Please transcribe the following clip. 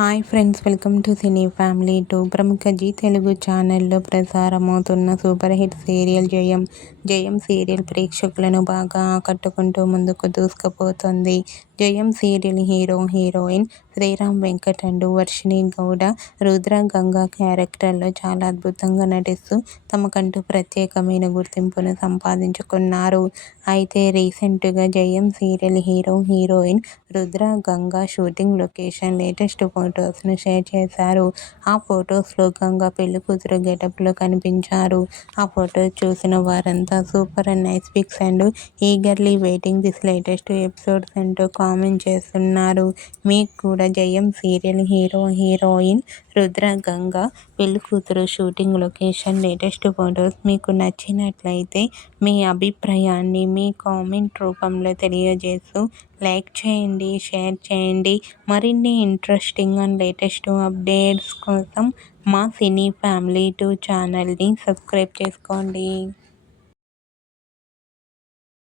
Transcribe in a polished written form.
Hi friends, welcome to cine family 2. ప్రముఖ G Telugu ఛానల్లో ప్రసారమవుతున్న super hit serial జయం. జయం సీరియల్ ప్రేక్షకులను బాగా ఆకట్టుకుంటూ ముందుకు దూసుకుపోతుంది. Jayam serial hero heroine Sriram Venkat and Varshini Gowda Rudra Ganga క్యారెక్టర్లో చాలా అద్భుతంగా నటిస్తూ తమకంటూ ప్రత్యేకమైన గుర్తింపును సంపాదించుకున్నారు. అయితే రీసెంట్గా Jayam serial hero heroine Rudra Ganga shooting location latest ఫొటోస్ను షేర్ చేశారు. ఆ ఫొటోస్లో గంగా పెళ్లికూతురు గెటప్లో కనిపించారు. ఆ ఫొటోస్ చూసిన వారంతా super and nice pics and eagerly waiting this latest episodes అంటూ కామెంట్ చేస్తున్నారు. మీకు కూడా Jayam serial hero heroine Rudra Ganga పెళ్లికూతురు షూటింగ్ లొకేషన్ లేటెస్ట్ ఫొటోస్ మీకు నచ్చినట్లయితే మీ అభిప్రాయాన్ని మీ కామెంట్ రూపంలో తెలియజేస్తూ లైక్ చేయండి, షేర్ చేయండి. మరిన్ని ఇంట్రెస్టింగ్ అండ్ లేటెస్ట్ అప్డేట్స్ కోసం మా సినీ ఫ్యామిలీ 2 ఛానల్ని సబ్స్క్రైబ్ చేసుకోండి.